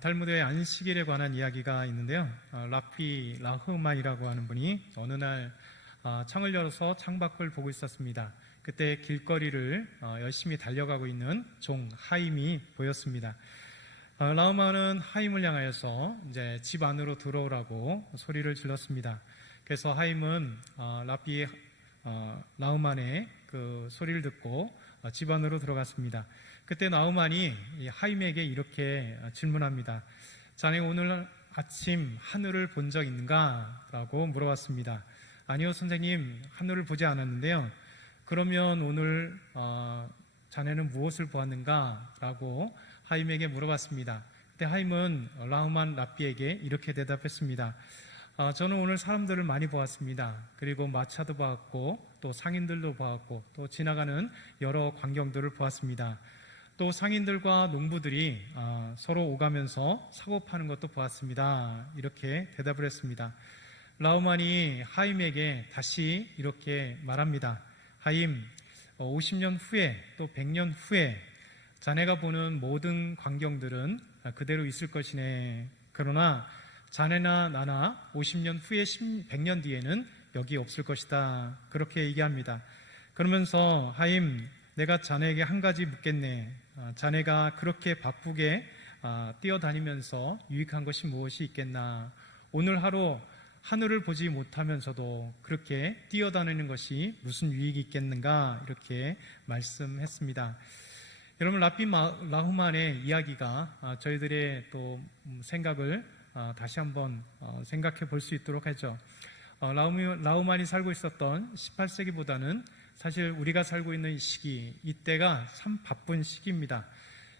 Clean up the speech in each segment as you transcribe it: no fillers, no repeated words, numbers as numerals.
탈무드의 안식일에 관한 이야기가 있는데요. 라피 라흐만이라고 하는 분이 어느 날 창을 열어서 창밖을 보고 있었습니다. 그때 길거리를 열심히 달려가고 있는 종 하임이 보였습니다. 라흐만은 하임을 향하여서 이제 집 안으로 들어오라고 소리를 질렀습니다. 그래서 하임은 라피 라흐만의 그 소리를 듣고 집 안으로 들어갔습니다. 그때 나우만이 하임에게 이렇게 질문합니다. 자네 오늘 아침 하늘을 본 적 있는가? 라고 물어봤습니다. 아니요 선생님, 하늘을 보지 않았는데요. 그러면 오늘 자네는 무엇을 보았는가? 라고 하임에게 물어봤습니다. 그때 하임은 라흐만 라피에게 이렇게 대답했습니다. 저는 오늘 사람들을 많이 보았습니다. 그리고 마차도 보았고 또 상인들도 보았고 또 지나가는 여러 광경들을 보았습니다. 또 상인들과 농부들이 서로 오가면서 사고 파는 것도 보았습니다. 이렇게 대답을 했습니다. 라흐만이 하임에게 다시 이렇게 말합니다. 하임, 50년 후에 또 100년 후에 자네가 보는 모든 광경들은 그대로 있을 것이네. 그러나 자네나 나나 50년 후에 100년 뒤에는 여기 없을 것이다. 그렇게 얘기합니다. 그러면서 하임, 내가 자네에게 한 가지 묻겠네. 자네가 그렇게 바쁘게 뛰어다니면서 유익한 것이 무엇이 있겠나? 오늘 하루 하늘을 보지 못하면서도 그렇게 뛰어다니는 것이 무슨 유익이 있겠는가? 이렇게 말씀했습니다. 여러분, 라피 라흐만의 이야기가 저희들의 또 생각을 다시 한번 생각해 볼 수 있도록 하죠. 라흐만이 살고 있었던 18세기보다는 사실 우리가 살고 있는 이 시기, 이때가 참 바쁜 시기입니다.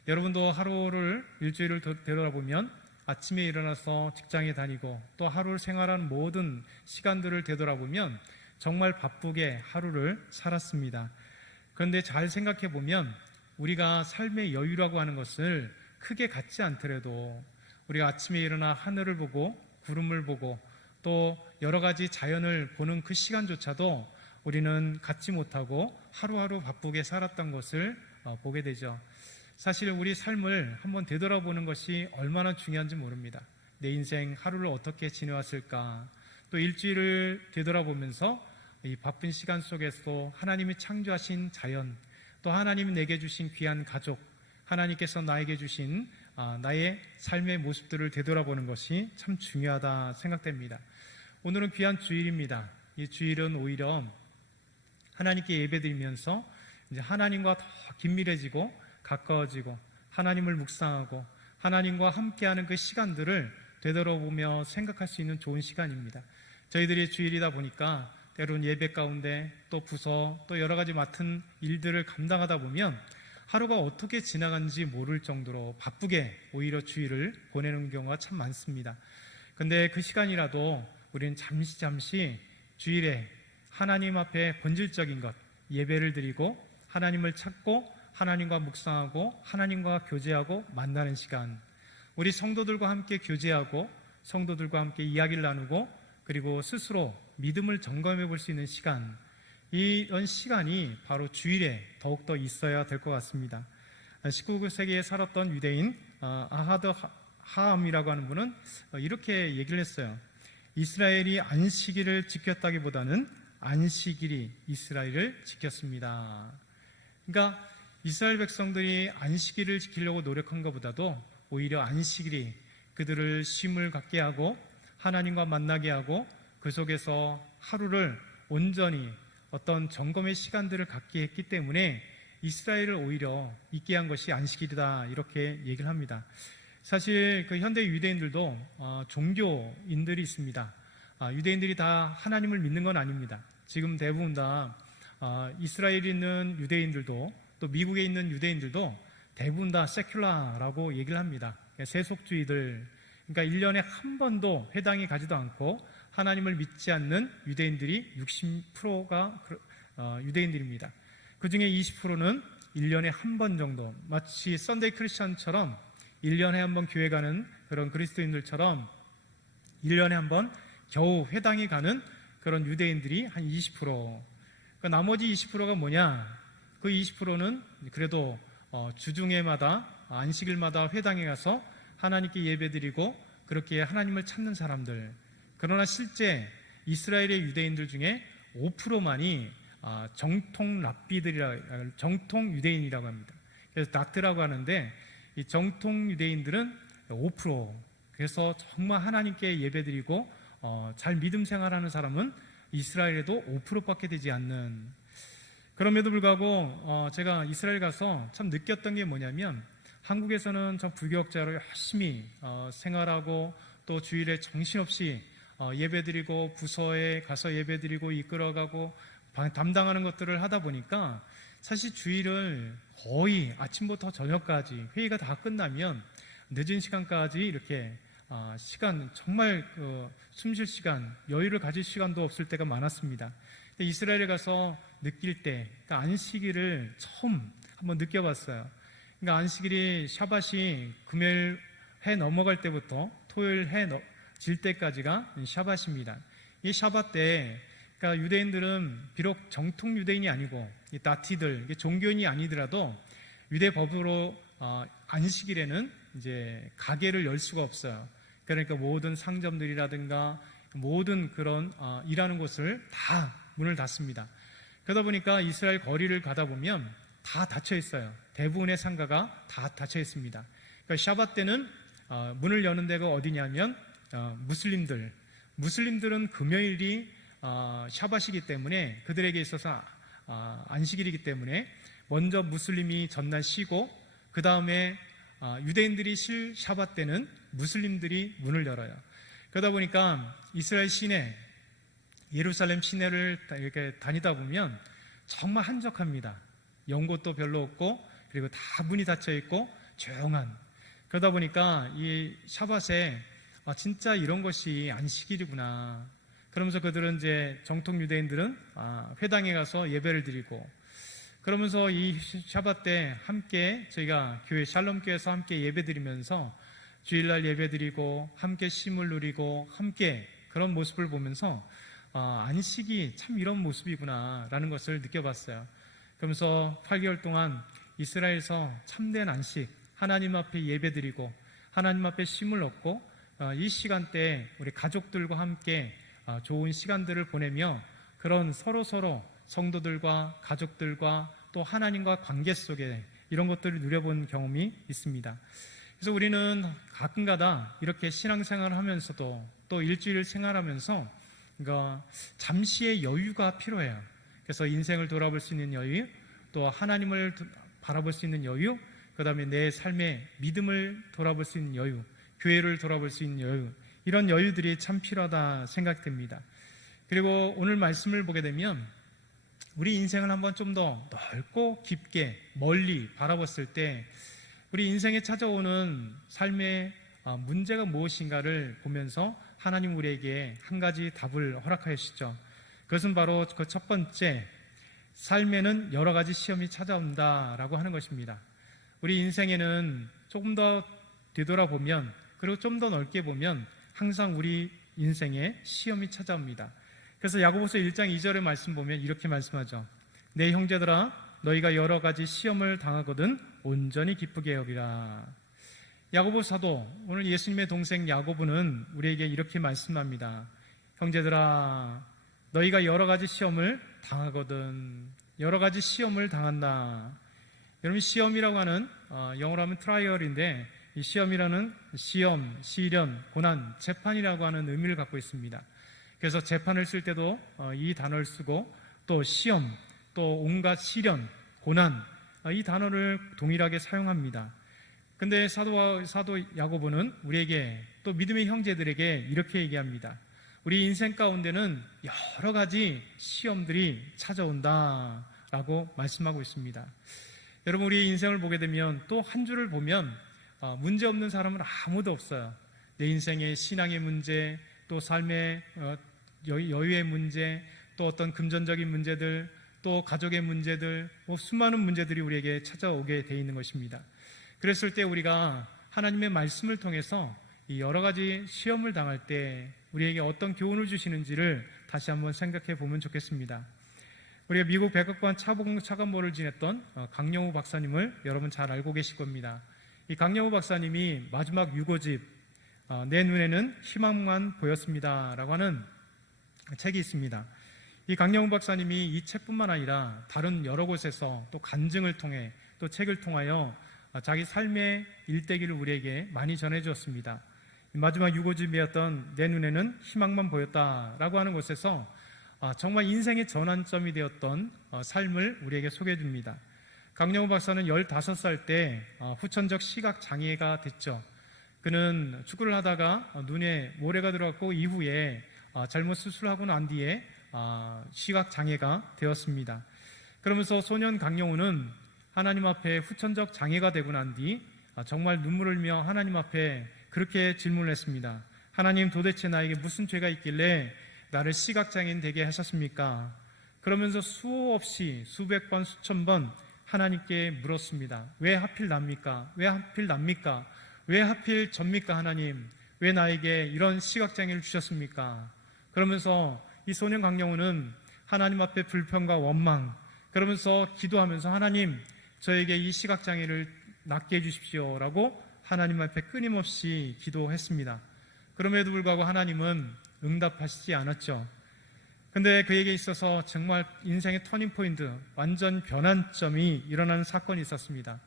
여러분도 하루를, 일주일을 되돌아보면 아침에 일어나서 직장에 다니고 또 하루를 생활하는 모든 시간들을 되돌아보면 정말 바쁘게 하루를 살았습니다. 그런데 잘 생각해 보면 우리가 삶의 여유라고 하는 것을 크게 갖지 않더라도 우리가 아침에 일어나 하늘을 보고 구름을 보고 또 여러 가지 자연을 보는 그 시간조차도 우리는 갖지 못하고 하루하루 바쁘게 살았던 것을 보게 되죠. 사실 우리 삶을 한번 되돌아보는 것이 얼마나 중요한지 모릅니다. 내 인생 하루를 어떻게 지내왔을까? 또 일주일을 되돌아보면서 이 바쁜 시간 속에서도 하나님이 창조하신 자연, 또 하나님이 내게 주신 귀한 가족, 하나님께서 나에게 주신 나의 삶의 모습들을 되돌아보는 것이 참 중요하다 생각됩니다. 오늘은 귀한 주일입니다. 이 주일은 오히려 하나님께 예배드리면서 이제 하나님과 더 긴밀해지고 가까워지고 하나님을 묵상하고 하나님과 함께하는 그 시간들을 되돌아보며 생각할 수 있는 좋은 시간입니다. 저희들이 주일이다 보니까 때로는 예배 가운데 또 부서 또 여러 가지 맡은 일들을 감당하다 보면 하루가 어떻게 지나간지 모를 정도로 바쁘게 오히려 주일을 보내는 경우가 참 많습니다. 그런데 그 시간이라도 우리는 잠시 주일에 하나님 앞에 본질적인 것, 예배를 드리고 하나님을 찾고 하나님과 묵상하고 하나님과 교제하고 만나는 시간, 우리 성도들과 함께 교제하고 성도들과 함께 이야기를 나누고 그리고 스스로 믿음을 점검해 볼 수 있는 시간, 이런 시간이 바로 주일에 더욱더 있어야 될 것 같습니다. 19세기에 살았던 유대인 아하드 하암이라고 하는 분은 이렇게 얘기를 했어요. 이스라엘이 안식일을 지켰다기보다는 안식일이 이스라엘을 지켰습니다. 그러니까 이스라엘 백성들이 안식일을 지키려고 노력한 것보다도 오히려 안식일이 그들을 쉼을 갖게 하고 하나님과 만나게 하고 그 속에서 하루를 온전히 어떤 점검의 시간들을 갖게 했기 때문에 이스라엘을 오히려 있게 한 것이 안식일이다, 이렇게 얘기를 합니다. 사실 그 현대 유대인들도 종교인들이 있습니다. 유대인들이 다 하나님을 믿는 건 아닙니다. 지금 대부분 다 이스라엘에 있는 유대인들도 또 미국에 있는 유대인들도 대부분 다 세큘라라고 얘기를 합니다. 세속주의들, 그러니까 1년에 한 번도 회당에 가지도 않고 하나님을 믿지 않는 유대인들이 60%가 유대인들입니다. 그 중에 20%는 1년에 한 번 정도, 마치 썬데이 크리스천처럼 1년에 한 번 교회 가는 그런 그리스도인들처럼 1년에 한 번 겨우 회당에 가는 그런 유대인들이 한 20%. 그 나머지 20%가 뭐냐? 그 20%는 그래도 주중에마다 안식일마다 회당에 가서 하나님께 예배드리고 그렇게 하나님을 찾는 사람들. 그러나 실제 이스라엘의 유대인들 중에 5%만이 정통 정통 유대인이라고 합니다. 그래서 닥트라고 하는데 이 정통 유대인들은 5%. 그래서 정말 하나님께 예배드리고 잘 믿음 생활하는 사람은 이스라엘에도 5%밖에 되지 않는. 그럼에도 불구하고 제가 이스라엘 가서 참 느꼈던 게 뭐냐면 한국에서는 참 불교학자로 열심히 생활하고 또 주일에 정신없이 예배드리고 부서에 가서 예배드리고 이끌어가고 담당하는 것들을 하다 보니까 사실 주일을 거의 아침부터 저녁까지 회의가 다 끝나면 늦은 시간까지 이렇게 시간 정말 숨 쉴 시간, 여유를 가질 시간도 없을 때가 많았습니다. 이스라엘에 가서 느낄 때 그러니까 안식일을 처음 한번 느껴봤어요. 그러니까 안식일이 샤밧이 금요일 해 넘어갈 때부터 토요일 해 질 때까지가 샤밧입니다. 이 샤밧 때 그러니까 유대인들은 비록 정통 유대인이 아니고 이 다티들 종교인이 아니더라도 유대 법으로 안식일에는 이제 가게를 열 수가 없어요. 그러니까 모든 상점들이라든가 모든 그런 일하는 곳을 다 문을 닫습니다. 그러다 보니까 이스라엘 거리를 가다 보면 다 닫혀 있어요. 대부분의 상가가 다 닫혀 있습니다. 그러니까 샤밧 때는 문을 여는 데가 어디냐면 무슬림들은 금요일이 샤밧이기 때문에 그들에게 있어서 안식일이기 때문에 먼저 무슬림이 전날 쉬고 그 다음에 유대인들이 쉴 샤밧 때는 무슬림들이 문을 열어요. 그러다 보니까 이스라엘 시내, 예루살렘 시내를 이렇게 다니다 보면 정말 한적합니다. 연 곳도 별로 없고 그리고 다 문이 닫혀 있고 조용한. 그러다 보니까 이 샤밧에 진짜 이런 것이 안식일이구나. 그러면서 그들은 이제 정통 유대인들은 회당에 가서 예배를 드리고 그러면서 이 샤밧 때 함께 저희가 교회 샬롬교회에서 함께 예배 드리면서 주일날 예배 드리고 함께 쉼을 누리고 함께 그런 모습을 보면서 안식이 참 이런 모습이구나 라는 것을 느껴봤어요. 그러면서 8개월 동안 이스라엘에서 참된 안식, 하나님 앞에 예배 드리고 하나님 앞에 쉼을 얻고 이 시간대에 우리 가족들과 함께 좋은 시간들을 보내며 그런 서로 성도들과 가족들과 또 하나님과 관계 속에 이런 것들을 누려본 경험이 있습니다. 그래서 우리는 가끔가다 이렇게 신앙생활을 하면서도 또 일주일 생활하면서 그러니까 잠시의 여유가 필요해요. 그래서 인생을 돌아볼 수 있는 여유, 또 하나님을 바라볼 수 있는 여유, 그 다음에 내 삶의 믿음을 돌아볼 수 있는 여유, 교회를 돌아볼 수 있는 여유, 이런 여유들이 참 필요하다 생각됩니다. 그리고 오늘 말씀을 보게 되면 우리 인생을 한번 좀 더 넓고 깊게 멀리 바라봤을 때 우리 인생에 찾아오는 삶의 문제가 무엇인가를 보면서 하나님 우리에게 한 가지 답을 허락하시죠. 그것은 바로 그 첫 번째, 삶에는 여러 가지 시험이 찾아온다라고 하는 것입니다. 우리 인생에는 조금 더 되돌아보면 그리고 좀 더 넓게 보면 항상 우리 인생에 시험이 찾아옵니다. 그래서 야고보서 1장 2절의 말씀 보면 이렇게 말씀하죠. 내 형제들아 너희가 여러 가지 시험을 당하거든 온전히 기쁘게 여기라. 야고보 사도, 오늘 예수님의 동생 야고보는 우리에게 이렇게 말씀합니다. 형제들아 너희가 여러 가지 시험을 당하거든, 여러 가지 시험을 당한다. 여러분 시험이라고 하는 영어로 하면 트라이얼인데 이 시험이라는 시험, 시련, 고난, 재판이라고 하는 의미를 갖고 있습니다. 그래서 재판을 쓸 때도 이 단어를 쓰고 또 시험, 또 온갖 시련, 고난 이 단어를 동일하게 사용합니다. 근데 사도 야고보는 우리에게 또 믿음의 형제들에게 이렇게 얘기합니다. 우리 인생 가운데는 여러 가지 시험들이 찾아온다라고 말씀하고 있습니다. 여러분 우리 인생을 보게 되면 또 한 주를 보면 문제 없는 사람은 아무도 없어요. 내 인생의 신앙의 문제, 또 삶의 여유의 문제, 또 어떤 금전적인 문제들, 또 가족의 문제들, 수많은 문제들이 우리에게 찾아오게 돼 있는 것입니다. 그랬을 때 우리가 하나님의 말씀을 통해서 이 여러 가지 시험을 당할 때 우리에게 어떤 교훈을 주시는지를 다시 한번 생각해 보면 좋겠습니다. 우리가 미국 백악관 차관보를 지냈던 강영우 박사님을 여러분 잘 알고 계실 겁니다. 이 강영우 박사님이 마지막 유고집 내 눈에는 희망만 보였습니다 라고 하는 책이 있습니다. 이 강영우 박사님이 이 책뿐만 아니라 다른 여러 곳에서 또 간증을 통해 또 책을 통하여 자기 삶의 일대기를 우리에게 많이 전해주었습니다. 마지막 유고집이었던 내 눈에는 희망만 보였다라고 하는 곳에서 정말 인생의 전환점이 되었던 삶을 우리에게 소개해 줍니다. 강영우 박사는 15살 때 후천적 시각장애가 됐죠. 그는 축구를 하다가 눈에 모래가 들어갔고 이후에 잘못 수술하고 난 뒤에 시각장애가 되었습니다. 그러면서 소년 강영우는 하나님 앞에 후천적 장애가 되고 난 뒤 정말 눈물을 흘며 하나님 앞에 그렇게 질문을 했습니다. 하나님, 도대체 나에게 무슨 죄가 있길래 나를 시각장애인 되게 하셨습니까? 그러면서 수없이 수백 번 수천 번 하나님께 물었습니다. 왜 하필 납니까? 왜 하필 납니까? 왜 하필 접니까? 하나님, 왜 나에게 이런 시각장애를 주셨습니까? 그러면서 이 소년 강영우는 하나님 앞에 불평과 원망, 그러면서 기도하면서 하나님, 저에게 이 시각장애를 낫게 해주십시오 라고 하나님 앞에 끊임없이 기도했습니다. 그럼에도 불구하고 하나님은 응답하시지 않았죠. 근데 그에게 있어서 정말 인생의 터닝포인트, 완전 변환점이 일어나는 사건이 있었습니다.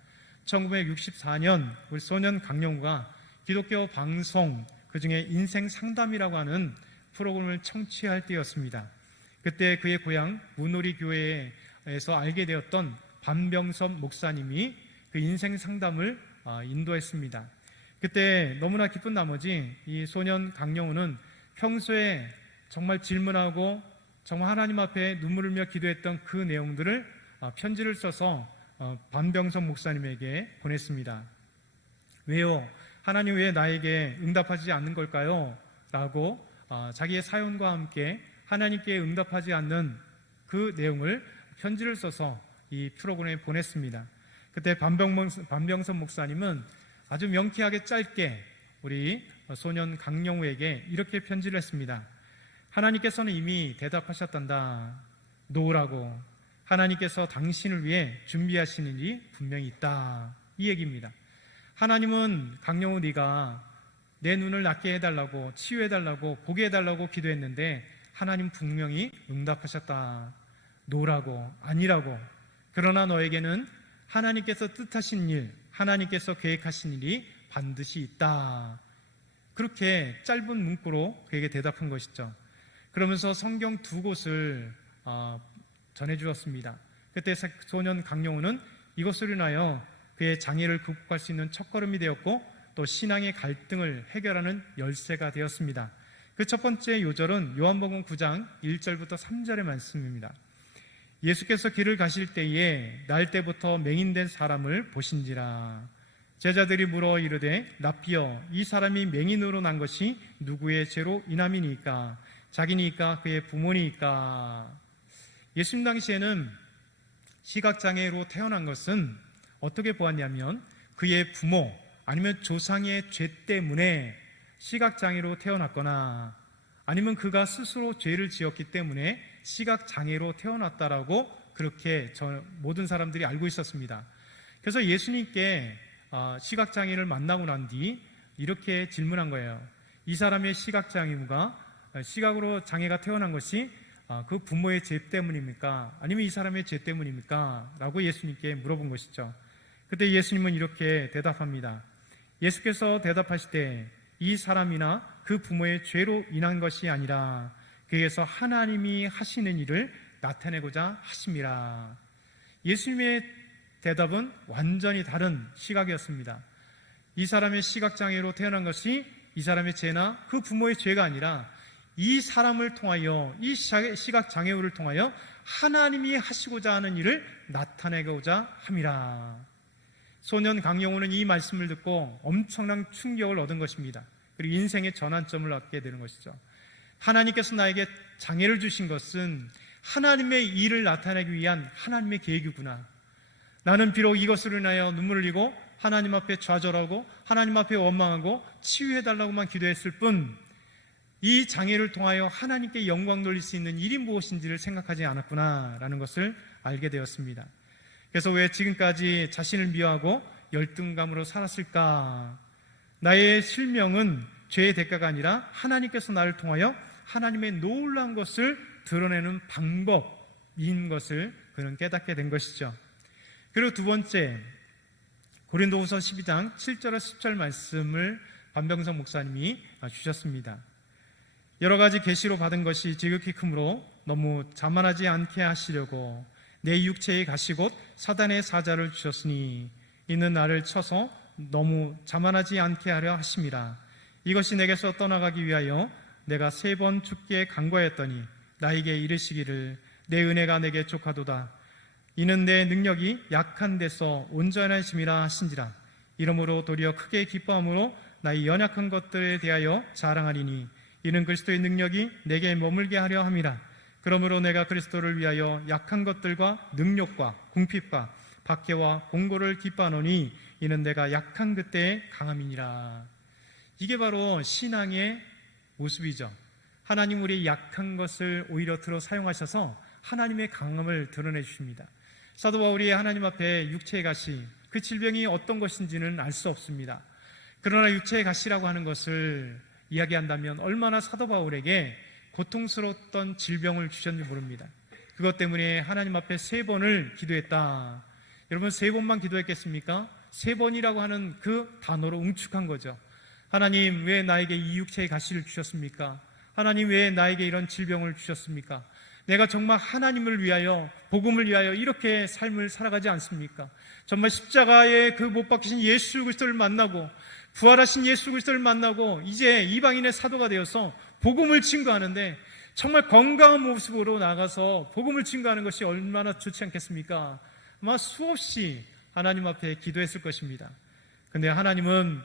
1964년 우리 소년 강영우가 기독교 방송, 그중에 인생 상담이라고 하는 프로그램을 청취할 때였습니다. 그때 그의 고향 문오리 교회에서 알게 되었던 반병섭 목사님이 그 인생 상담을 인도했습니다. 그때 너무나 기쁜 나머지 이 소년 강영우는 평소에 정말 질문하고 정말 하나님 앞에 눈물을 흘며 기도했던 그 내용들을 편지를 써서 반병섭 목사님에게 보냈습니다. 왜요? 하나님 왜 나에게 응답하지 않는 걸까요? 라고 자기의 사연과 함께 하나님께 응답하지 않는 그 내용을 편지를 써서 이 프로그램에 보냈습니다. 그때 반병섭 목사님은 아주 명쾌하게 짧게 우리 소년 강영우에게 이렇게 편지를 했습니다. 하나님께서는 이미 대답하셨단다. 놓으라고. 하나님께서 당신을 위해 준비하시는 일이 분명히 있다. 이 얘기입니다. 하나님은 강영우 네가 내 눈을 낫게 해달라고, 치유해달라고, 보게 해달라고 기도했는데 하나님 분명히 응답하셨다. 놓으라고, 아니라고. 그러나 너에게는 하나님께서 뜻하신 일, 하나님께서 계획하신 일이 반드시 있다. 그렇게 짧은 문구로 그에게 대답한 것이죠. 그러면서 성경 2곳을 전해주었습니다. 그때 소년 강영우는 이것으로 인하여 그의 장애를 극복할 수 있는 첫걸음이 되었고 또 신앙의 갈등을 해결하는 열쇠가 되었습니다. 그 첫 번째 요절은 요한복음 9장 1절부터 3절의 말씀입니다. 예수께서 길을 가실 때에 날 때부터 맹인된 사람을 보신지라. 제자들이 물어 이르되 랍비여, 이 사람이 맹인으로 난 것이 누구의 죄로 인함이니까? 자기니까 그의 부모니까? 예수님 당시에는 시각장애로 태어난 것은 어떻게 보았냐면 그의 부모 아니면 조상의 죄 때문에 시각장애로 태어났거나 아니면 그가 스스로 죄를 지었기 때문에 시각장애로 태어났다라고 그렇게 모든 사람들이 알고 있었습니다. 그래서 예수님께 시각장애를 만나고 난 뒤 이렇게 질문한 거예요. 이 사람의 시각장애가 시각으로 장애가 태어난 것이 그 부모의 죄 때문입니까? 아니면 이 사람의 죄 때문입니까? 라고 예수님께 물어본 것이죠. 그때 예수님은 이렇게 대답합니다. 예수께서 대답하시되 이 사람이나 그 부모의 죄로 인한 것이 아니라 그에게서 하나님이 하시는 일을 나타내고자 하심이라. 예수님의 대답은 완전히 다른 시각이었습니다. 이 사람의 시각장애로 태어난 것이 이 사람의 죄나 그 부모의 죄가 아니라 이 사람을 통하여, 이 시각장애우를 통하여 하나님이 하시고자 하는 일을 나타내고자 함이라. 소년 강영우는 이 말씀을 듣고 엄청난 충격을 얻은 것입니다. 그리고 인생의 전환점을 얻게 되는 것이죠. 하나님께서 나에게 장애를 주신 것은 하나님의 일을 나타내기 위한 하나님의 계획이구나. 나는 비록 이것으로 인하여 눈물을 흘리고 하나님 앞에 좌절하고 하나님 앞에 원망하고 치유해달라고만 기도했을 뿐 이 장애를 통하여 하나님께 영광 돌릴 수 있는 일이 무엇인지를 생각하지 않았구나라는 것을 알게 되었습니다. 그래서 왜 지금까지 자신을 미워하고 열등감으로 살았을까? 나의 실명은 죄의 대가가 아니라 하나님께서 나를 통하여 하나님의 놀라운 것을 드러내는 방법인 것을 그는 깨닫게 된 것이죠. 그리고 두 번째, 고린도후서 12장 7절에서 10절 말씀을 반병성 목사님이 주셨습니다. 여러 가지 계시로 받은 것이 지극히 크므로 너무 자만하지 않게 하시려고 내 육체의 가시 곧 사단의 사자를 주셨으니 이는 나를 쳐서 너무 자만하지 않게 하려 하심이라. 이것이 내게서 떠나가기 위하여 내가 3번 죽게 간과했더니 나에게 이르시기를 내 은혜가 내게 족하도다. 이는 내 능력이 약한 데서 온전하심이라 하신지라. 이러므로 도리어 크게 기뻐함으로 나의 연약한 것들에 대하여 자랑하리니 이는 그리스도의 능력이 내게 머물게 하려 함이라. 그러므로 내가 그리스도를 위하여 약한 것들과 능력과 궁핍과 박해와 공고를 기뻐하노니 이는 내가 약한 그때의 강함이니라. 이게 바로 신앙의 모습이죠. 하나님 우리의 약한 것을 오히려 들어 사용하셔서 하나님의 강함을 드러내 주십니다. 사도 바울이 하나님 앞에 육체의 가시, 그 질병이 어떤 것인지는 알 수 없습니다. 그러나 육체의 가시라고 하는 것을 이야기한다면 얼마나 사도 바울에게 고통스러웠던 질병을 주셨는지 모릅니다. 그것 때문에 하나님 앞에 3번을 기도했다. 여러분 3번만 기도했겠습니까? 3번이라고 하는 그 단어로 응축한 거죠. 하나님 왜 나에게 이 육체의 가시를 주셨습니까? 하나님 왜 나에게 이런 질병을 주셨습니까? 내가 정말 하나님을 위하여, 복음을 위하여 이렇게 삶을 살아가지 않습니까? 정말 십자가에 그 못 박히신 예수 그리스도를 만나고 부활하신 예수 그리스도를 만나고 이제 이방인의 사도가 되어서 복음을 증거하는데 정말 건강한 모습으로 나가서 복음을 증거하는 것이 얼마나 좋지 않겠습니까? 아마 수없이 하나님 앞에 기도했을 것입니다. 그런데 하나님은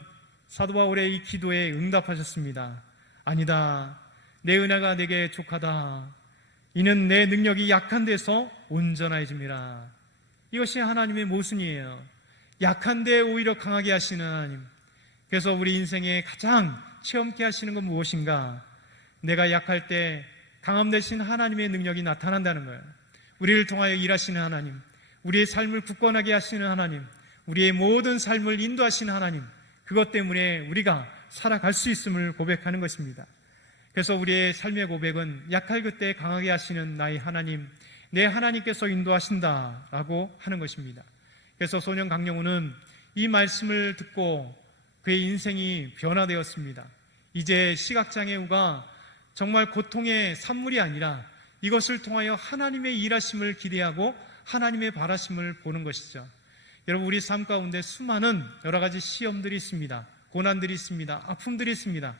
사도 바울의 이 기도에 응답하셨습니다. 아니다. 내 은혜가 내게 족하다. 이는 내 능력이 약한 데서 온전해짐이라. 이것이 하나님의 모순이에요. 약한 데 오히려 강하게 하시는 하나님. 그래서 우리 인생에 가장 체험케 하시는 건 무엇인가? 내가 약할 때 강함 대신 하나님의 능력이 나타난다는 거예요. 우리를 통하여 일하시는 하나님, 우리의 삶을 굳건하게 하시는 하나님, 우리의 모든 삶을 인도하시는 하나님, 그것 때문에 우리가 살아갈 수 있음을 고백하는 것입니다. 그래서 우리의 삶의 고백은 약할 그때 강하게 하시는 나의 하나님, 내 하나님께서 인도하신다라고 하는 것입니다. 그래서 소년 강영우는 이 말씀을 듣고 그의 인생이 변화되었습니다. 이제 시각장애우가 정말 고통의 산물이 아니라 이것을 통하여 하나님의 일하심을 기대하고 하나님의 바라심을 보는 것이죠. 여러분 우리 삶 가운데 수많은 여러 가지 시험들이 있습니다. 고난들이 있습니다. 아픔들이 있습니다.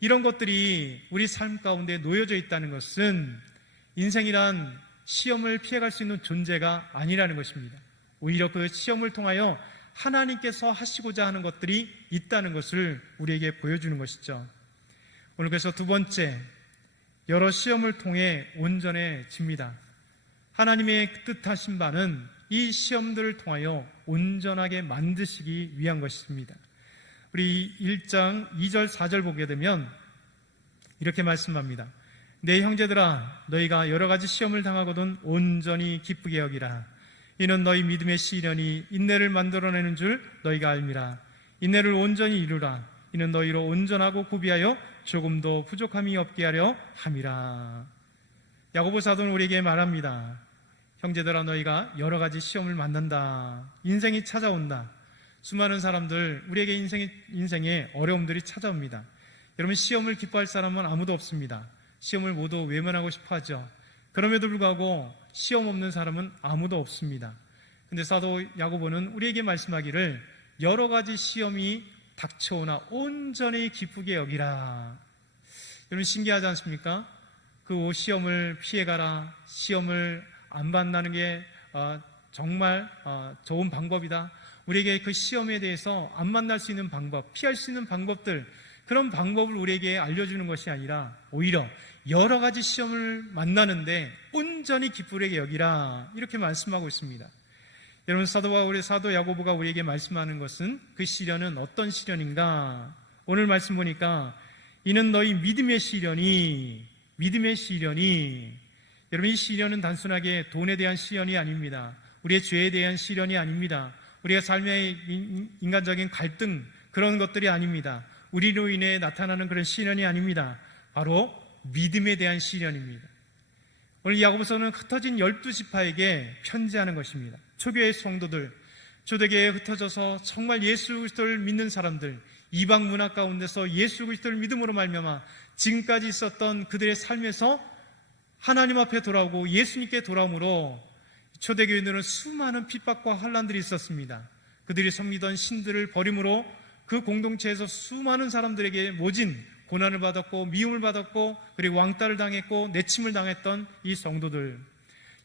이런 것들이 우리 삶 가운데 놓여져 있다는 것은 인생이란 시험을 피해갈 수 있는 존재가 아니라는 것입니다. 오히려 그 시험을 통하여 하나님께서 하시고자 하는 것들이 있다는 것을 우리에게 보여주는 것이죠. 오늘 그래서 두 번째, 여러 시험을 통해 온전해집니다. 하나님의 뜻하신 바는 이 시험들을 통하여 온전하게 만드시기 위한 것입니다. 우리 1장 2절 4절 보게 되면 이렇게 말씀합니다. 내 형제들아 너희가 여러 가지 시험을 당하거든 온전히 기쁘게 여기라. 이는 너희 믿음의 시련이 인내를 만들어내는 줄 너희가 알미라. 인내를 온전히 이루라. 이는 너희로 온전하고 구비하여 조금도 부족함이 없게 하려 함이라. 야고보 사도는 우리에게 말합니다. 형제들아 너희가 여러 가지 시험을 만난다. 인생이 찾아온다. 수많은 사람들 우리에게 인생에 어려움들이 찾아옵니다. 여러분 시험을 기뻐할 사람은 아무도 없습니다. 시험을 모두 외면하고 싶어 하죠. 그럼에도 불구하고 시험 없는 사람은 아무도 없습니다. 그런데 사도 야고보는 우리에게 말씀하기를 여러 가지 시험이 닥쳐오나 온전히 기쁘게 여기라. 여러분 신기하지 않습니까? 그 시험을 피해가라. 시험을 안 만나는 게 정말 좋은 방법이다. 우리에게 그 시험에 대해서 안 만날 수 있는 방법, 피할 수 있는 방법들, 그런 방법을 우리에게 알려주는 것이 아니라 오히려 여러 가지 시험을 만나는데 온전히 기쁘게 여기라 이렇게 말씀하고 있습니다. 여러분 사도 야고보가 우리에게 말씀하는 것은 그 시련은 어떤 시련인가? 오늘 말씀 보니까 이는 너희 믿음의 시련이 여러분 이 시련은 단순하게 돈에 대한 시련이 아닙니다. 우리의 죄에 대한 시련이 아닙니다. 우리의 삶의 인간적인 갈등, 그런 것들이 아닙니다. 우리로 인해 나타나는 그런 시련이 아닙니다. 바로 믿음에 대한 시련입니다. 오늘 야고보서는 흩어진 12지파에게 편지하는 것입니다. 초교회 성도들, 초대교회에 흩어져서 정말 예수 그리스도를 믿는 사람들, 이방 문화 가운데서 예수 그리스도를 믿음으로 말미암아 지금까지 있었던 그들의 삶에서 하나님 앞에 돌아오고 예수님께 돌아오므로 초대교인들은 수많은 핍박과 환난들이 있었습니다. 그들이 섬기던 신들을 버림으로 그 공동체에서 수많은 사람들에게 모진 고난을 받았고 미움을 받았고 그리고 왕따를 당했고 내침을 당했던 이 성도들,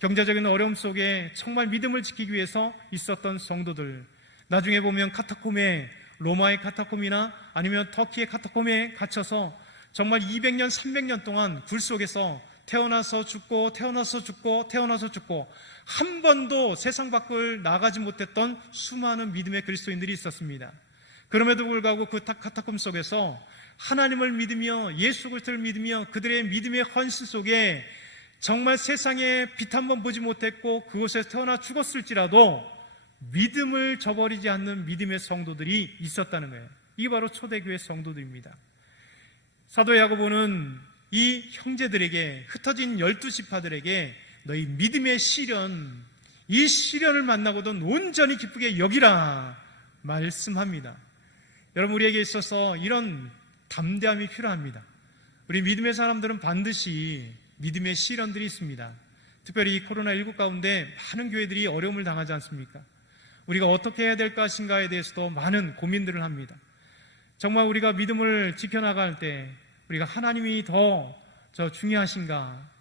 경제적인 어려움 속에 정말 믿음을 지키기 위해서 있었던 성도들, 나중에 보면 카타콤에, 로마의 카타콤이나 아니면 터키의 카타콤에 갇혀서 정말 200년, 300년 동안 굴 속에서 태어나서 죽고 태어나서 죽고 태어나서 죽고 한 번도 세상 밖을 나가지 못했던 수많은 믿음의 그리스도인들이 있었습니다. 그럼에도 불구하고 그 카타콤 속에서 하나님을 믿으며 예수 그리스도를 믿으며 그들의 믿음의 헌신 속에 정말 세상에 빛 한 번 보지 못했고 그곳에서 태어나 죽었을지라도 믿음을 저버리지 않는 믿음의 성도들이 있었다는 거예요. 이게 바로 초대교회 성도들입니다. 사도 야고보는 이 형제들에게, 흩어진 12지파들에게 너희 믿음의 시련, 이 시련을 만나고도 온전히 기쁘게 여기라 말씀합니다. 여러분, 우리에게 있어서 이런 담대함이 필요합니다. 우리 믿음의 사람들은 반드시 믿음의 시련들이 있습니다. 특별히 이 코로나19 가운데 많은 교회들이 어려움을 당하지 않습니까? 우리가 어떻게 해야 될 것인가에 대해서도 많은 고민들을 합니다. 정말 우리가 믿음을 지켜나갈 때 우리가 하나님이 더 중요하신가,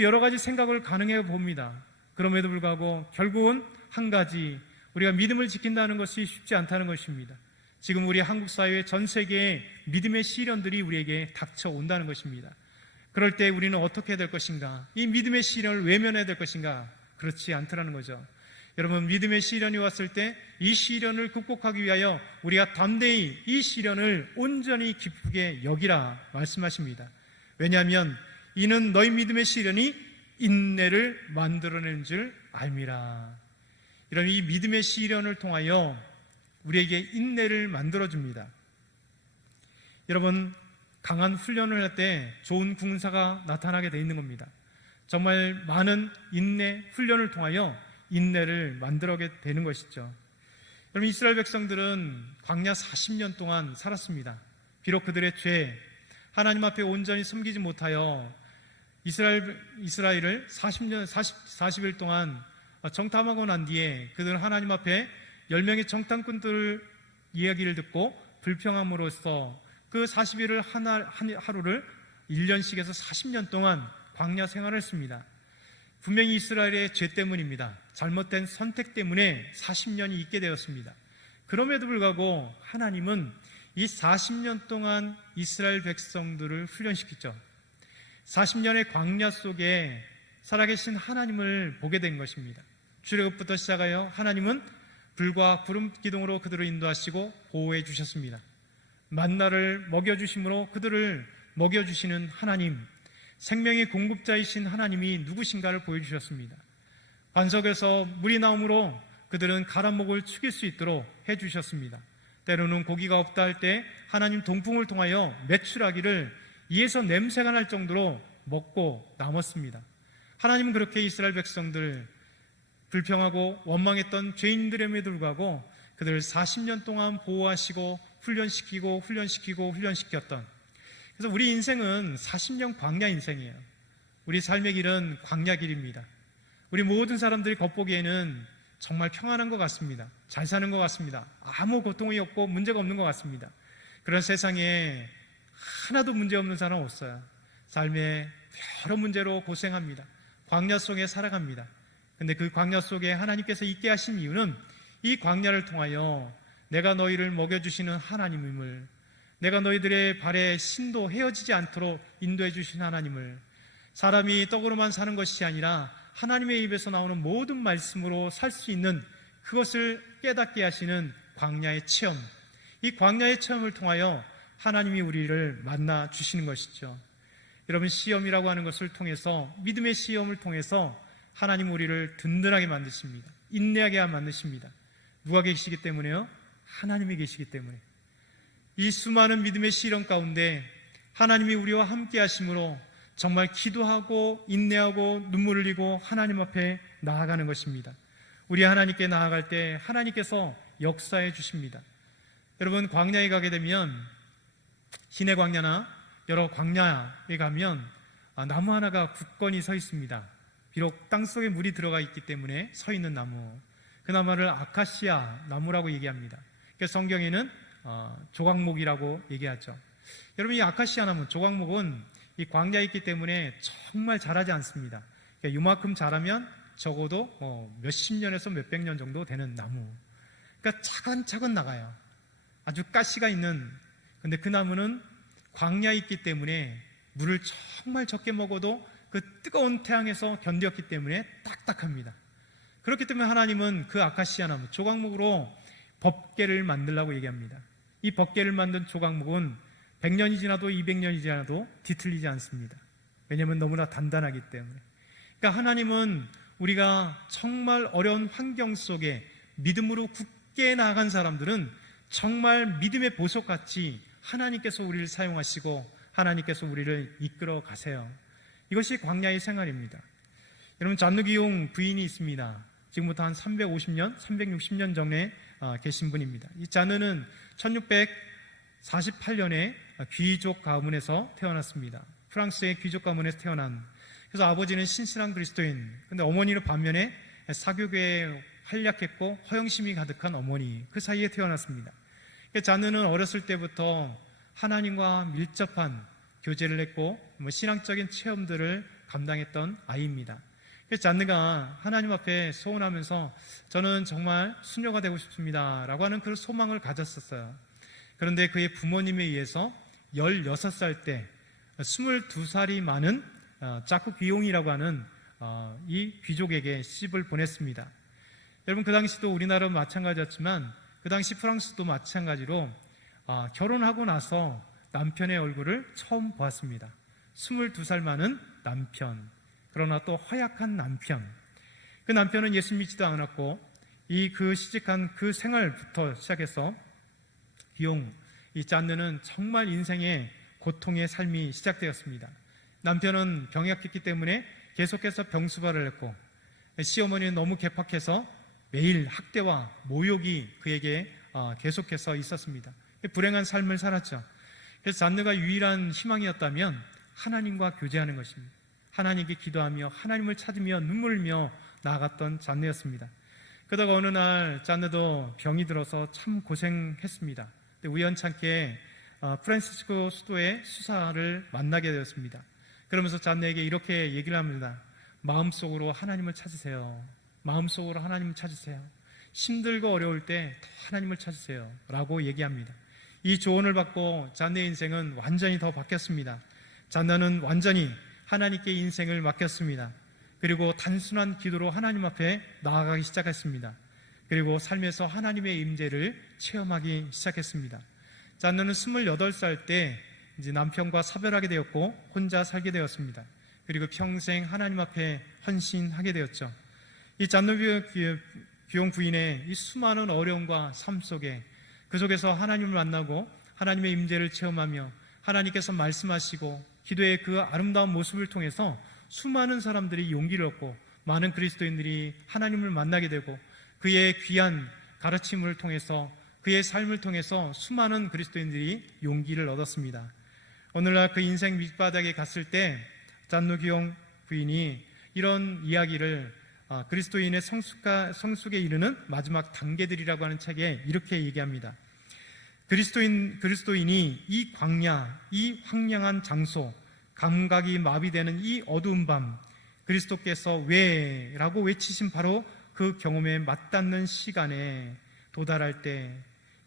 여러 가지 생각을 가능해 봅니다. 그럼에도 불구하고 결국은 한 가지, 우리가 믿음을 지킨다는 것이 쉽지 않다는 것입니다. 지금 우리 한국 사회의 전 세계의 믿음의 시련들이 우리에게 닥쳐온다는 것입니다. 그럴 때 우리는 어떻게 해야 될 것인가? 이 믿음의 시련을 외면해야 될 것인가? 그렇지 않더라는 거죠. 여러분, 믿음의 시련이 왔을 때 이 시련을 극복하기 위하여 우리가 담대히 이 시련을 온전히 기쁘게 여기라 말씀하십니다. 왜냐하면 이는 너희 믿음의 시련이 인내를 만들어내는 줄 알미라. 이런 이 믿음의 시련을 통하여 우리에게 인내를 만들어줍니다. 여러분, 강한 훈련을 할 때 좋은 군사가 나타나게 돼 있는 겁니다. 정말 많은 인내 훈련을 통하여 인내를 만들어게 되는 것이죠. 여러분, 이스라엘 백성들은 광야 40년 동안 살았습니다. 비록 그들의 죄, 하나님 앞에 온전히 섬기지 못하여 이스라엘을 40일 동안 정탐하고 난 뒤에 그들은 하나님 앞에 10명의 정탐꾼들 이야기를 듣고 불평함으로써 그 40일을 하루를 1년씩 해서 40년 동안 광야 생활을 했습니다. 분명히 이스라엘의 죄 때문입니다. 잘못된 선택 때문에 40년이 있게 되었습니다. 그럼에도 불구하고 하나님은 이 40년 동안 이스라엘 백성들을 훈련시켰죠. 40년의 광야 속에 살아계신 하나님을 보게 된 것입니다. 출애굽부터 시작하여 하나님은 불과 구름 기둥으로 그들을 인도하시고 보호해 주셨습니다. 만나를 먹여주심으로 그들을 먹여주시는 하나님, 생명의 공급자이신 하나님이 누구신가를 보여주셨습니다. 반석에서 물이 나오므로 그들은 가라목을 죽일 수 있도록 해주셨습니다. 때로는 고기가 없다 할 때 하나님 동풍을 통하여 메추라기를 이에서 냄새가 날 정도로 먹고 남았습니다. 하나님은 그렇게 이스라엘 백성들, 불평하고 원망했던 죄인들에도 불구하고 그들을 40년 동안 보호하시고 훈련시켰던, 그래서 우리 인생은 40년 광야 인생이에요. 우리 삶의 길은 광야 길입니다. 우리 모든 사람들이 겉보기에는 정말 평안한 것 같습니다. 잘 사는 것 같습니다. 아무 고통이 없고 문제가 없는 것 같습니다. 그런 세상에 하나도 문제 없는 사람 없어요. 삶에 여러 문제로 고생합니다. 광야 속에 살아갑니다. 근데 그 광야 속에 하나님께서 있게 하신 이유는 이 광야를 통하여 내가 너희를 먹여주시는 하나님임을, 내가 너희들의 발에 신도 헤어지지 않도록 인도해 주신 하나님을, 사람이 떡으로만 사는 것이 아니라 하나님의 입에서 나오는 모든 말씀으로 살 수 있는 그것을 깨닫게 하시는 광야의 체험, 이 광야의 체험을 통하여 하나님이 우리를 만나 주시는 것이죠. 여러분, 시험이라고 하는 것을 통해서, 믿음의 시험을 통해서 하나님 우리를 든든하게 만드십니다. 인내하게 만드십니다. 누가 계시기 때문에요? 하나님이 계시기 때문에. 이 수많은 믿음의 시련 가운데 하나님이 우리와 함께 하심으로 정말 기도하고 인내하고 눈물을 흘리고 하나님 앞에 나아가는 것입니다. 우리 하나님께 나아갈 때 하나님께서 역사해 주십니다. 여러분, 광야에 가게 되면, 시내 광야나 여러 광야에 가면 나무 하나가 굳건히 서 있습니다. 비록 땅속에 물이 들어가 있기 때문에 서 있는 나무, 그 나무를 아카시아 나무라고 얘기합니다. 그래서 성경에는 조각목이라고 얘기하죠. 여러분, 이 아카시아 나무, 조각목은 이 광야에 있기 때문에 정말 자라지 않습니다. 그러니까 이만큼 자라면 적어도 몇십 년에서 몇백 년 정도 되는 나무. 그러니까 차근차근 나가요. 아주 가시가 있는. 근데 그 나무는 광야에 있기 때문에 물을 정말 적게 먹어도 그 뜨거운 태양에서 견뎠기 때문에 딱딱합니다. 그렇기 때문에 하나님은 그 아카시아 나무, 조각목으로 법궤를 만들라고 얘기합니다. 이 법궤를 만든 조각목은 100년이 지나도 200년이 지나도 뒤틀리지 않습니다. 왜냐하면 너무나 단단하기 때문에. 그러니까 하나님은 우리가 정말 어려운 환경 속에 믿음으로 굳게 나아간 사람들은 정말 믿음의 보석같이 하나님께서 우리를 사용하시고 하나님께서 우리를 이끌어 가세요. 이것이 광야의 생활입니다. 여러분, 잔누기용 부인이 있습니다. 지금부터 한 350년, 360년 전에 계신 분입니다. 이 잔누는 1648년에 귀족 가문에서 태어났습니다. 프랑스의 귀족 가문에서 태어난. 그래서 아버지는 신실한 그리스도인, 근데 어머니는 반면에 사교계에 활약했고 허영심이 가득한 어머니, 그 사이에 태어났습니다. 잔누는 어렸을 때부터 하나님과 밀접한 교제를 했고 신앙적인 체험들을 감당했던 아이입니다. 그래서 잔느가 하나님 앞에 소원하면서 저는 정말 수녀가 되고 싶습니다 라고 하는 그런 소망을 가졌었어요. 그런데 그의 부모님에 의해서 16살 때 22살이 많은 짜쿠 귀용이라고 하는 이 귀족에게 시집을 보냈습니다. 여러분, 그 당시도 우리나라도 마찬가지였지만 그 당시 프랑스도 마찬가지로 결혼하고 나서 남편의 얼굴을 처음 보았습니다. 22살 많은 남편, 그러나 또 허약한 남편. 그 남편은 예수 믿지도 않았고 그 시집한 그 생활부터 시작해서 이 잔느는 정말 인생의 고통의 삶이 시작되었습니다. 남편은 병약했기 때문에 계속해서 병수발을 했고 시어머니는 너무 개팍해서 매일 학대와 모욕이 그에게 계속해서 있었습니다. 불행한 삶을 살았죠. 그래서 잔느가 유일한 희망이었다면 하나님과 교제하는 것입니다. 하나님께 기도하며 하나님을 찾으며 눈물을 흘며 나아갔던 잔느였습니다. 그러다가 어느 날 잔느도 병이 들어서 참 고생했습니다. 우연찮게 프란시스코 수도의 수사를 만나게 되었습니다. 그러면서 잔느에게 이렇게 얘기를 합니다. 마음속으로 하나님을 찾으세요. 마음속으로 하나님을 찾으세요. 힘들고 어려울 때 하나님을 찾으세요 라고 얘기합니다. 이 조언을 받고 잔느의 인생은 완전히 더 바뀌었습니다. 잔느는 완전히 하나님께 인생을 맡겼습니다. 그리고 단순한 기도로 하나님 앞에 나아가기 시작했습니다. 그리고 삶에서 하나님의 임재를 체험하기 시작했습니다. 잔느는 28살 때 이제 남편과 사별하게 되었고 혼자 살게 되었습니다. 그리고 평생 하나님 앞에 헌신하게 되었죠. 이 잔느 귀용 부인의 이 수많은 어려움과 삶 속에 그 속에서 하나님을 만나고 하나님의 임재를 체험하며 하나님께서 말씀하시고 기도의 그 아름다운 모습을 통해서 수많은 사람들이 용기를 얻고 많은 그리스도인들이 하나님을 만나게 되고 그의 귀한 가르침을 통해서 그의 삶을 통해서 수많은 그리스도인들이 용기를 얻었습니다. 오늘날 그 인생 밑바닥에 갔을 때 잔느 귀용 부인이 이런 이야기를 그리스도인의 성숙에 이르는 마지막 단계들이라고 하는 책에 이렇게 얘기합니다. 그리스도인이 이 광야, 이 황량한 장소, 감각이 마비되는 이 어두운 밤, 그리스도께서 왜? 라고 외치신 바로 그 경험에 맞닿는 시간에 도달할 때,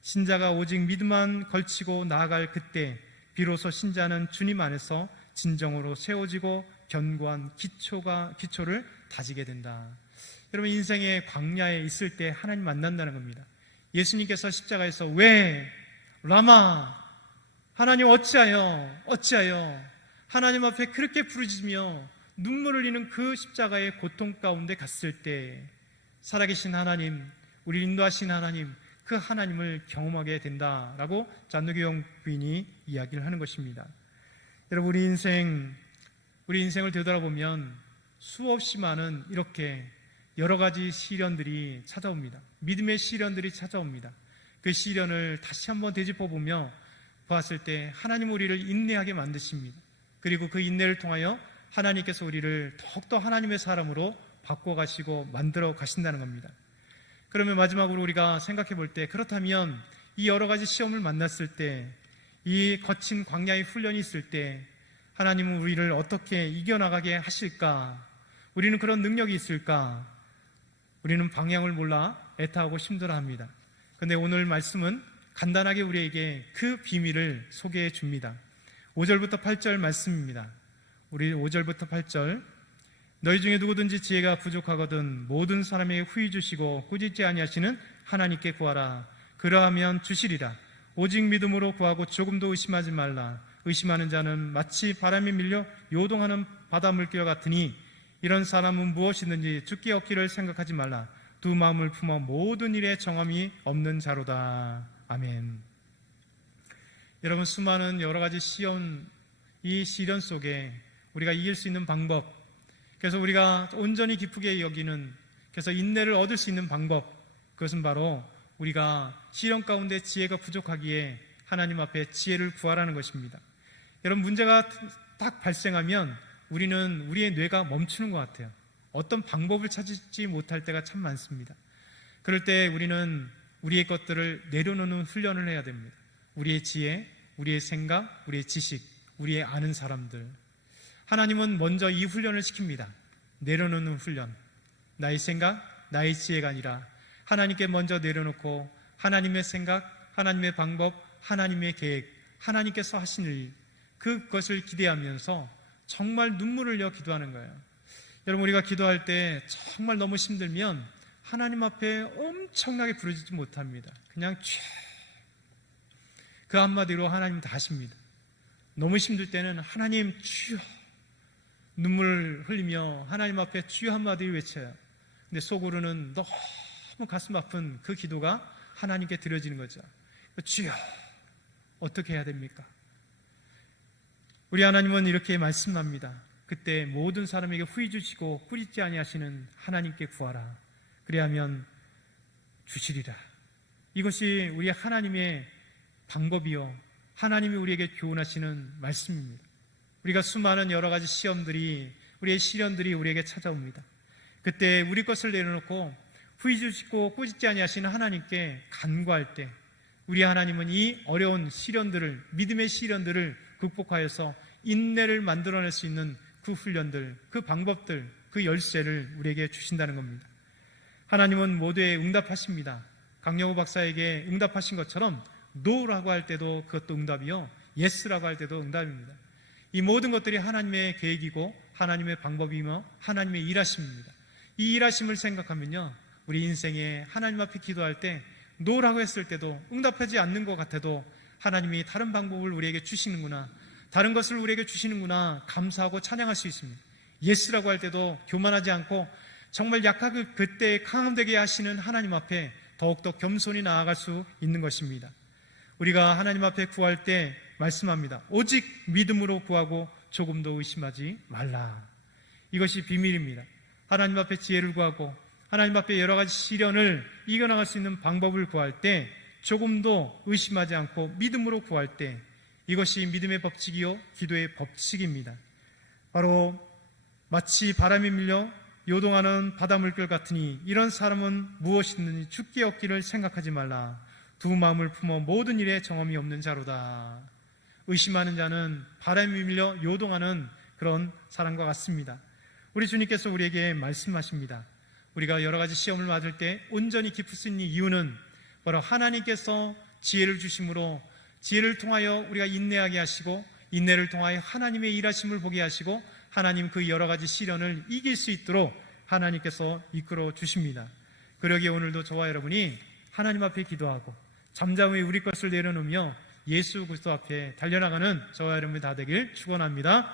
신자가 오직 믿음만 걸치고 나아갈 그때 비로소 신자는 주님 안에서 진정으로 세워지고 견고한 기초를 다지게 된다. 여러분, 인생의 광야에 있을 때 하나님 만난다는 겁니다. 예수님께서 십자가에서 왜? 라마, 하나님 어찌하여 하나님 앞에 그렇게 부르짖으며 눈물을 흘리는 그 십자가의 고통 가운데 갔을 때 살아계신 하나님, 우리 인도하신 하나님, 그 하나님을 경험하게 된다라고 잔누기용 부인이 이야기를 하는 것입니다. 여러분, 우리 인생을 되돌아보면 수없이 많은 이렇게 여러 가지 시련들이 찾아옵니다. 믿음의 시련들이 찾아옵니다. 그 시련을 다시 한번 되짚어보며 보았을 때 하나님 우리를 인내하게 만드십니다. 그리고 그 인내를 통하여 하나님께서 우리를 더욱더 하나님의 사람으로 바꿔가시고 만들어 가신다는 겁니다. 그러면 마지막으로 우리가 생각해 볼 때, 그렇다면 이 여러 가지 시험을 만났을 때, 이 거친 광야의 훈련이 있을 때 하나님은 우리를 어떻게 이겨나가게 하실까? 우리는 그런 능력이 있을까? 우리는 방향을 몰라 애타하고 힘들어합니다. 그런데 오늘 말씀은 간단하게 우리에게 그 비밀을 소개해 줍니다. 5절부터 8절 말씀입니다. 우리 5절부터 8절. 너희 중에 누구든지 지혜가 부족하거든 모든 사람에게 후히 주시고 꾸짖지 아니하시는 하나님께 구하라. 그러하면 주시리라. 오직 믿음으로 구하고 조금도 의심하지 말라. 의심하는 자는 마치 바람이 밀려 요동하는 바다 물결 같으니 이런 사람은 무엇이든지 죽게 얻기를 생각하지 말라. 두 마음을 품어 모든 일에 정함이 없는 자로다. 아멘. 여러분, 수많은 여러 가지 이 시련 속에 우리가 이길 수 있는 방법, 그래서 우리가 온전히 기쁘게 여기는, 그래서 인내를 얻을 수 있는 방법, 그것은 바로 우리가 시련 가운데 지혜가 부족하기에 하나님 앞에 지혜를 구하라는 것입니다. 여러분, 문제가 딱 발생하면 우리는 우리의 뇌가 멈추는 것 같아요. 어떤 방법을 찾지 못할 때가 참 많습니다. 그럴 때 우리는 우리의 것들을 내려놓는 훈련을 해야 됩니다. 우리의 지혜, 우리의 생각, 우리의 지식, 우리의 아는 사람들. 하나님은 먼저 이 훈련을 시킵니다. 내려놓는 훈련. 나의 생각, 나의 지혜가 아니라 하나님께 먼저 내려놓고 하나님의 생각, 하나님의 방법, 하나님의 계획, 하나님께서 하신 일, 그것을 기대하면서 정말 눈물을 흘려 기도하는 거예요. 여러분, 우리가 기도할 때 정말 너무 힘들면 하나님 앞에 엄청나게 부르짖지 못합니다. 그냥 그 한마디로 하나님 다 하십니다. 너무 힘들 때는 하나님 주여, 눈물 흘리며 하나님 앞에 주여 한마디를 외쳐요. 근데 속으로는 너무 가슴 아픈 그 기도가 하나님께 드려지는 거죠. 주여, 어떻게 해야 됩니까? 우리 하나님은 이렇게 말씀합니다. 그때 모든 사람에게 후히 주시고 꾸짖지 아니하시는 하나님께 구하라. 그리하면 주시리라. 이것이 우리 하나님의 방법이요, 하나님이 우리에게 교훈하시는 말씀입니다. 우리가 수많은 여러 가지 시험들이, 우리의 시련들이 우리에게 찾아옵니다. 그때 우리 것을 내려놓고 후히 주시고 꾸짖지 아니하시는 하나님께 간구할 때 우리 하나님은 이 어려운 시련들을, 믿음의 시련들을 극복하여서 인내를 만들어낼 수 있는 그 훈련들, 그 방법들, 그 열쇠를 우리에게 주신다는 겁니다. 하나님은 모두에 응답하십니다. 강영우 박사에게 응답하신 것처럼 no라고 할 때도 그것도 응답이요, yes라고 할 때도 응답입니다. 이 모든 것들이 하나님의 계획이고 하나님의 방법이며 하나님의 일하심입니다. 이 일하심을 생각하면요, 우리 인생에 하나님 앞에 기도할 때 no라고 했을 때도, 응답하지 않는 것 같아도 하나님이 다른 방법을 우리에게 주시는구나, 다른 것을 우리에게 주시는구나 감사하고 찬양할 수 있습니다. yes라고 할 때도 교만하지 않고 정말 약하게 그때 강함되게 하시는 하나님 앞에 더욱더 겸손히 나아갈 수 있는 것입니다. 우리가 하나님 앞에 구할 때 말씀합니다. 오직 믿음으로 구하고 조금도 의심하지 말라. 이것이 비밀입니다. 하나님 앞에 지혜를 구하고 하나님 앞에 여러 가지 시련을 이겨나갈 수 있는 방법을 구할 때 조금도 의심하지 않고 믿음으로 구할 때, 이것이 믿음의 법칙이요 기도의 법칙입니다. 바로 마치 바람이 밀려 요동하는 바다 물결 같으니 이런 사람은 무엇이든지 죽게 얻기를 생각하지 말라. 두 마음을 품어 모든 일에 정함이 없는 자로다. 의심하는 자는 바람이 밀려 요동하는 그런 사람과 같습니다. 우리 주님께서 우리에게 말씀하십니다. 우리가 여러 가지 시험을 맞을 때 온전히 기쁠 수 있는 이유는 바로 하나님께서 지혜를 주심으로, 지혜를 통하여 우리가 인내하게 하시고, 인내를 통하여 하나님의 일하심을 보게 하시고, 하나님 그 여러 가지 시련을 이길 수 있도록 하나님께서 이끌어 주십니다. 그러기에 오늘도 저와 여러분이 하나님 앞에 기도하고 잠잠히 우리 것을 내려놓으며 예수 그리스도 앞에 달려나가는 저와 여러분이 다 되길 축원합니다.